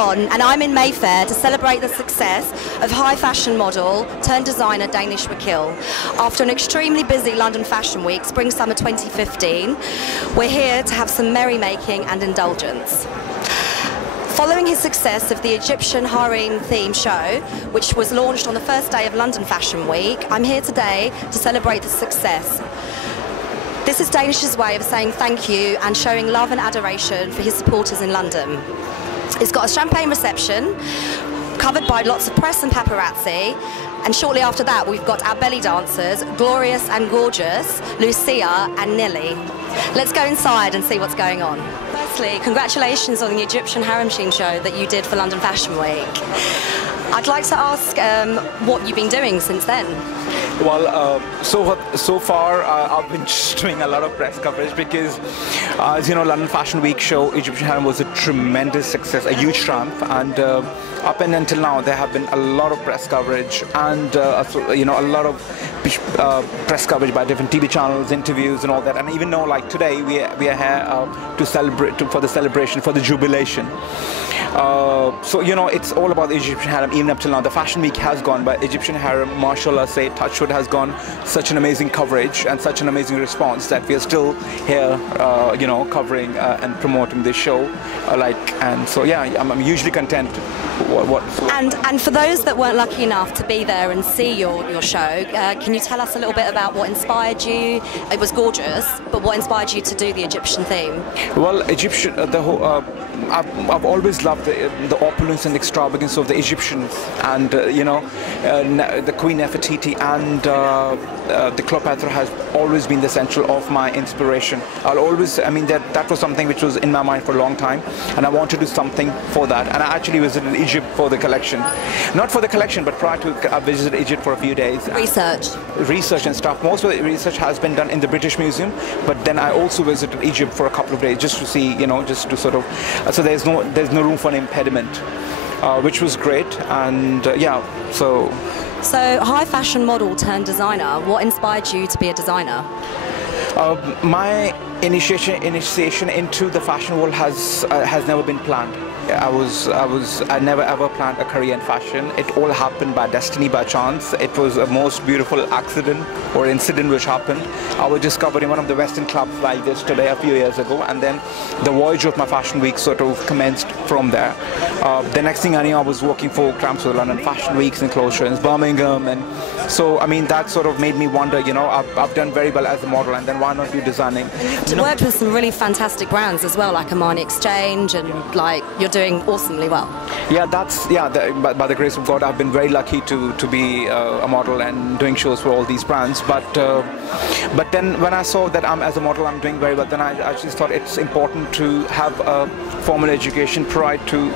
on, and I'm in Mayfair to celebrate the success of high fashion model turned designer Danish Wakeel. After an extremely busy London Fashion Week, Spring-Summer 2015, we're here to have some merrymaking and indulgence. Following his success of the Egyptian Harem theme show, which was launched on the first day of London Fashion Week, I'm here today to celebrate the success. This is Danish's way of saying thank you and showing love and adoration for his supporters in London. It's got a champagne reception, covered by lots of press and paparazzi, and shortly after that we've got our belly dancers, glorious and gorgeous, Lucia and Nilly. Let's go inside and see what's going on. Firstly, congratulations on the Egyptian Harem show that you did for London Fashion Week. I'd like to ask what you've been doing since then. Well, so far I've been just doing a lot of press coverage because, as you know, London Fashion Week show, Egyptian Harem was a tremendous success, a huge triumph, and up and until now there have been a lot of press coverage and you know, a lot of press coverage by different TV channels, interviews and all that. And even though like today we are here to celebrate for the celebration, for the jubilation. So you know, it's all about the Egyptian Harem. Even up till now, the Fashion Week has gone, but Egyptian Harem, mashallah, say touchwood, has gone such an amazing coverage and such an amazing response that we are still here, you know, covering and promoting this show. And so yeah, I'm hugely content. And for those that weren't lucky enough to be there and see your show, can you tell us a little bit about what inspired you? It was gorgeous, but what inspired you to do the Egyptian theme? Well, Egyptian, I've always loved the opulence and extravagance of the Egyptians, and you know, the Queen Nefertiti and the Cleopatra has always been the central of my inspiration. I mean, that was something which was in my mind for a long time, and I wanted to do something for that. And I actually visited Egypt for the collection. Not for the collection, but prior to, I visited Egypt for a few days. Research and stuff. Most of the research has been done in the British Museum, but then I also visited Egypt for a couple of days just to see, you know, just to sort of, so there's no room for an impediment, which was great. And yeah, so high fashion model turned designer, what inspired you to be a designer? My initiation into the fashion world has never been planned. I never ever planned a career in fashion. It all happened by destiny, by chance. It was a most beautiful accident or incident which happened. I was discovered in one of the Western clubs like this today a few years ago, and then the voyage of my fashion week sort of commenced from there. The next thing I knew, I was working for Cramps for the London Fashion Weeks and clothes shows in Birmingham, and so I mean that sort of made me wonder, you know, I've done very well as a model, and then why not do designing? You've worked with some really fantastic brands as well, like Armani Exchange, and like you're doing awesomely well. Yeah, by the grace of God, I've been very lucky to be a model and doing shows for all these brands. But then when I saw that as a model I'm doing very well, then I just thought it's important to have a formal education prior to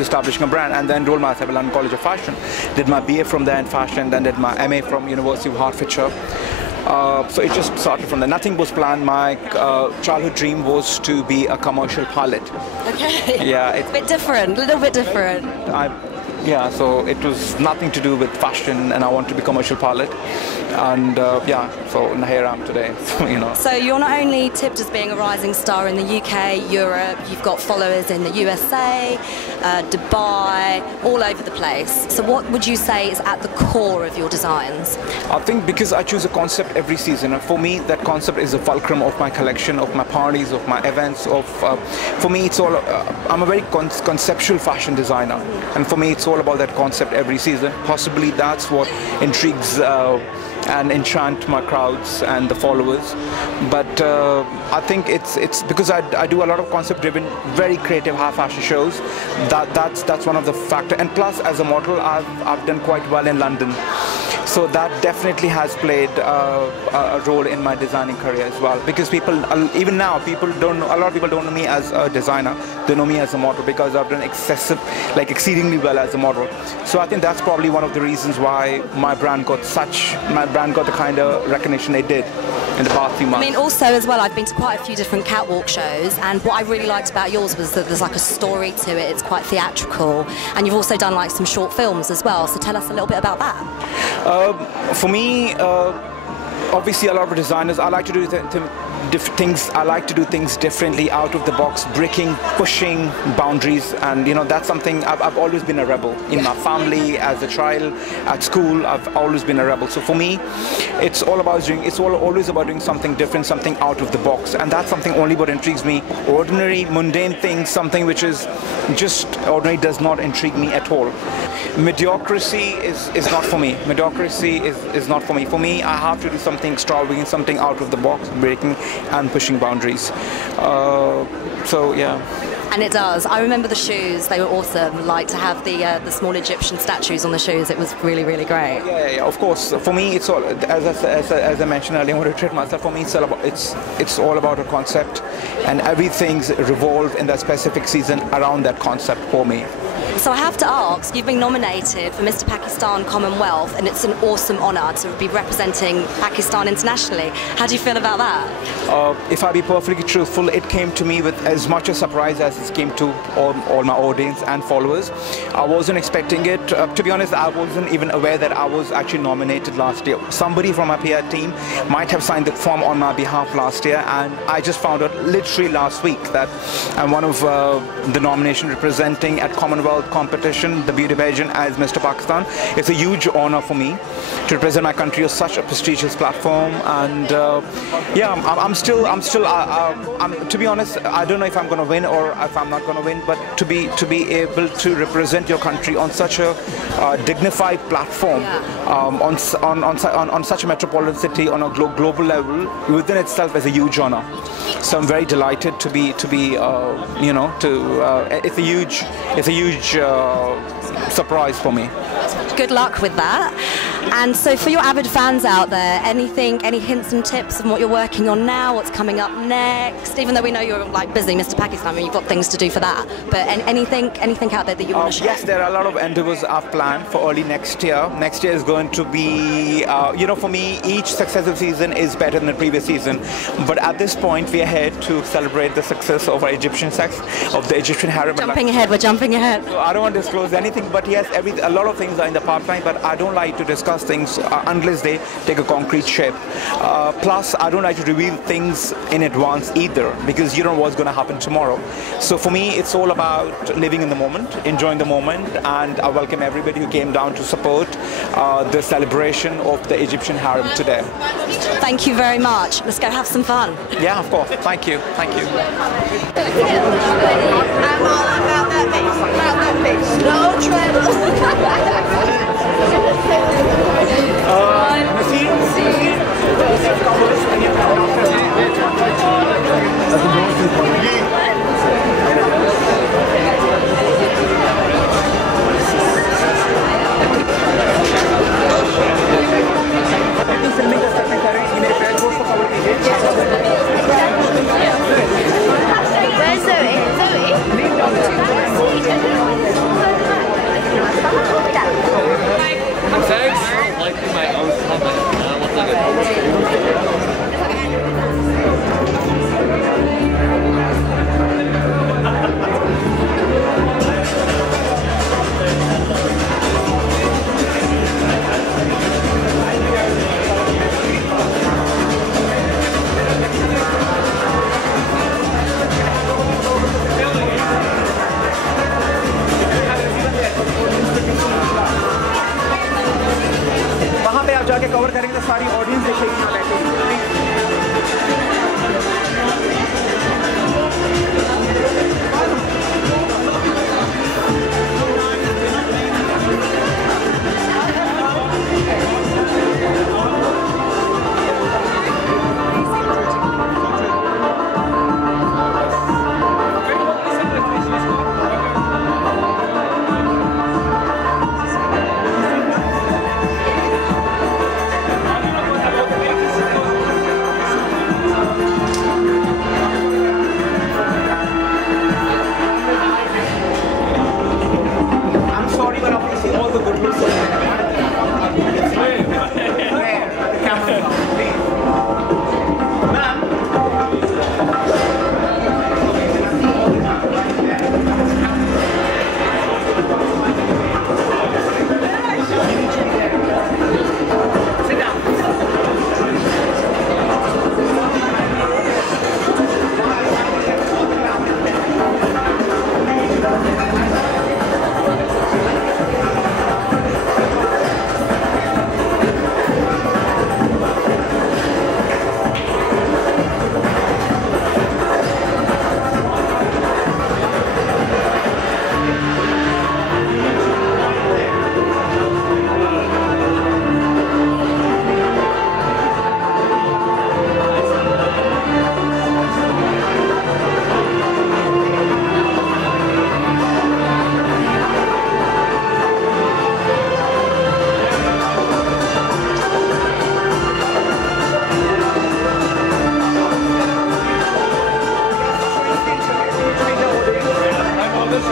establishing a brand, and then enrolled myself at London College of Fashion. Did my BA from there in fashion, then did my MA from University of Hertfordshire. So it just started from there. Nothing was planned. My childhood dream was to be a commercial pilot. Okay. Yeah, it's a bit different, a little bit different. Yeah, so it was nothing to do with fashion, and I wanted to be a commercial pilot. And yeah, so here I am today, you know. So you're not only tipped as being a rising star in the UK, Europe, you've got followers in the USA, Dubai, all over the place. So what would you say is at the core of your designs? I think because I choose a concept every season, and for me that concept is a fulcrum of my collection, of my parties, of my events, for me it's all, I'm a very conceptual fashion designer, and for me it's all about that concept every season. Possibly that's what intrigues and enchant my crowds and the followers. But I think it's because I do a lot of concept-driven, very creative high fashion shows. That's one of the factors. And plus, as a model, I've done quite well in London. So that definitely has played a role in my designing career as well. Because people, even now, a lot of people don't know me as a designer. They know me as a model because I've done exceedingly well as a model. So I think that's probably one of the reasons why my brand got the kind of recognition they did in the past few months. I mean, also as well, I've been to quite a few different catwalk shows, and what I really liked about yours was that there's like a story to it. It's quite theatrical, and you've also done like some short films as well. So tell us a little bit about that. For me, obviously a lot of designers, I like to do things. I like to do things differently, out of the box, breaking, pushing boundaries, and that's something I've always been a rebel in my family, as a child, at school. I've always been a rebel. So for me, it's always about doing something different, something out of the box, and that's something only what intrigues me. Ordinary, mundane things, something which is just ordinary, does not intrigue me at all. Mediocrity is not for me. Mediocrity is not for me. For me, I have to do something extravagant, something out of the box, breaking and pushing boundaries. So yeah. And it does. I remember the shoes; they were awesome. Like to have the small Egyptian statues on the shoes. It was really, really great. Yeah, of course. For me, it's all, as I mentioned earlier, I want to treat myself. For me, it's all about a concept, and everything's revolved in that specific season around that concept for me. So I have to ask, you've been nominated for Mr. Pakistan Commonwealth, and it's an awesome honour to be representing Pakistan internationally. How do you feel about that? If I be perfectly truthful, it came to me with as much a surprise as it came to all my audience and followers. I wasn't expecting it. To be honest, I wasn't even aware that I was actually nominated last year. Somebody from my PR team might have signed the form on my behalf last year, and I just found out literally last week that I'm one of the nomination representing at Commonwealth competition, the beauty pageant, as Mr. Pakistan. It's a huge honor for me to represent my country on such a prestigious platform, and yeah, to be honest, I don't know if I'm going to win or if I'm not going to win, but to be able to represent your country on such a dignified platform, on such a metropolitan city, on a global level, within itself is a huge honor. So I'm very delighted to be it's a huge surprise for me. Good luck with that. And so for your avid fans out there, any hints and tips on what you're working on now, what's coming up next? Even though we know you're like busy, Mr. Pakistan, I mean, you've got things to do for that. But anything out there that you want to share? Yes, there are a lot of endeavors I've planned for early next year. Next year is going to be, for me, each successive season is better than the previous season. But at this point, we are here to celebrate the success of our Egyptian harem. We're jumping ahead. So I don't want to disclose anything, but yes, a lot of things are in the pipeline, but I don't like to discuss things unless they take a concrete shape. Plus, I don't like to reveal things in advance either, because you don't know what's going to happen tomorrow. So for me, it's all about living in the moment, enjoying the moment, and I welcome everybody who came down to support the celebration of the Egyptian harem today. Thank you very much. Let's go have some fun. Yeah, of course. Thank you. Thank you. I'm all about that bass. No treble. Where's Zoe? Thanks. Liking my own वहाँ पे आप जाके cover करेंगे तो सारी audience देखेगी ना बैठेगी।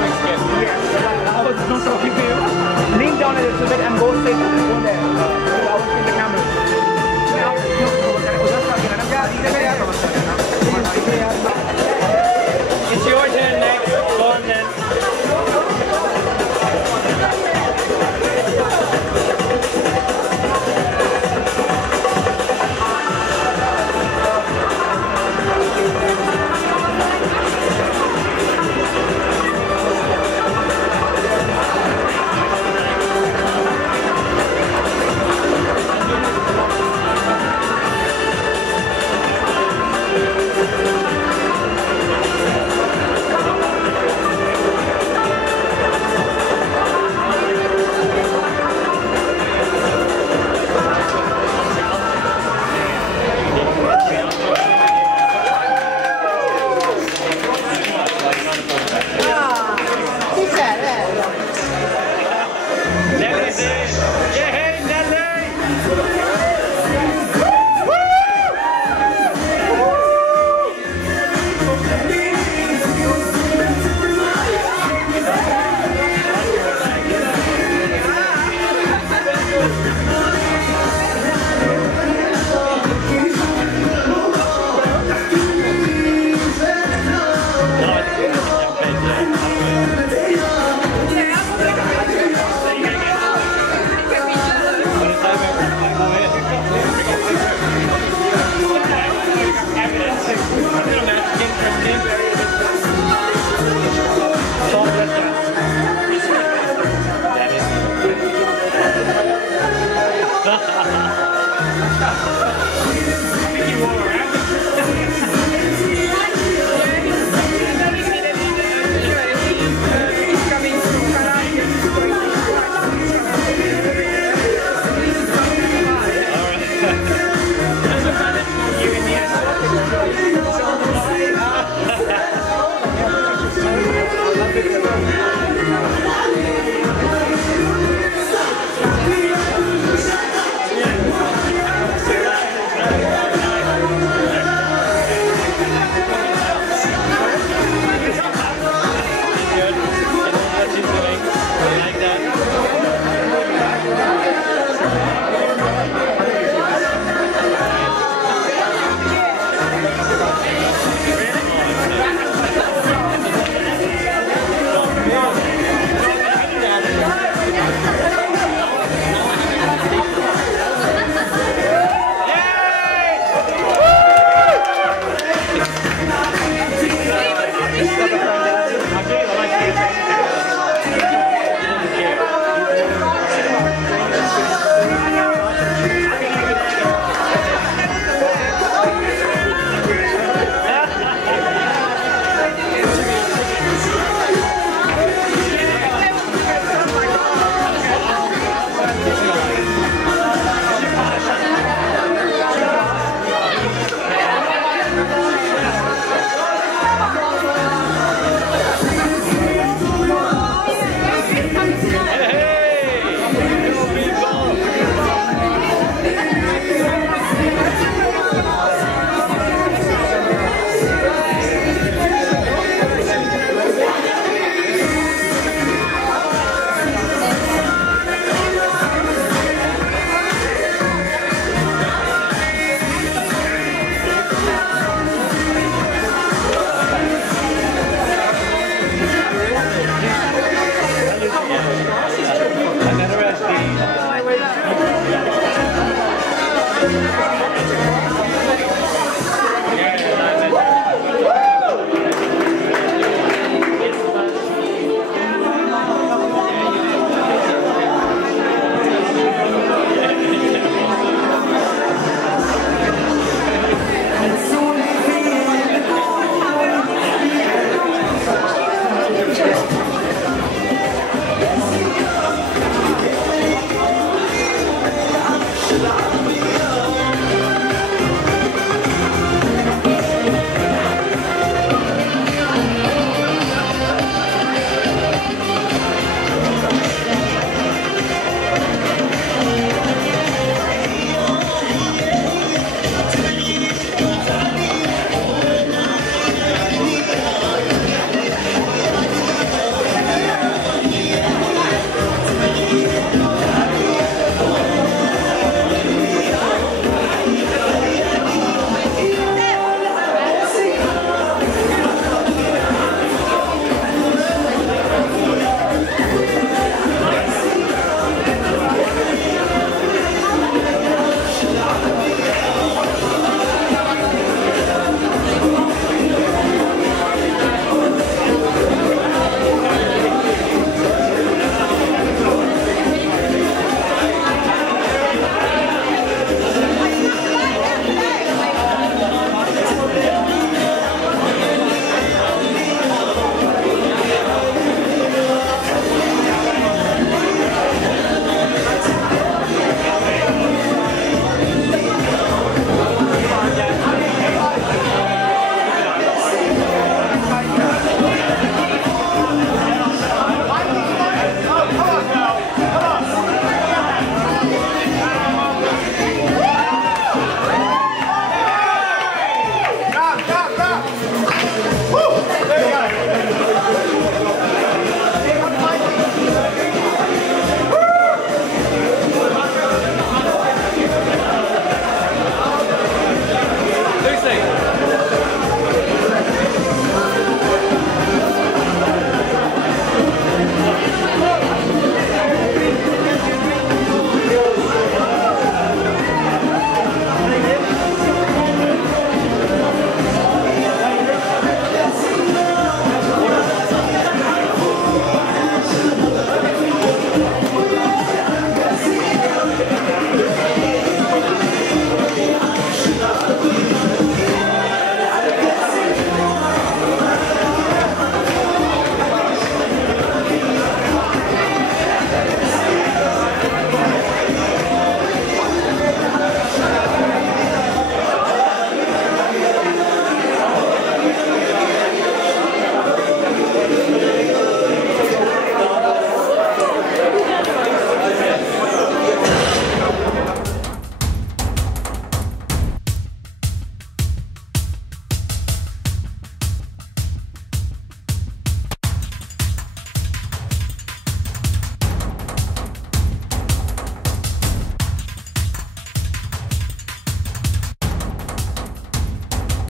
I was not talking to you. Lean down a little bit and go straight to the phone there. I will see the camera. It's your turn next. Go on then.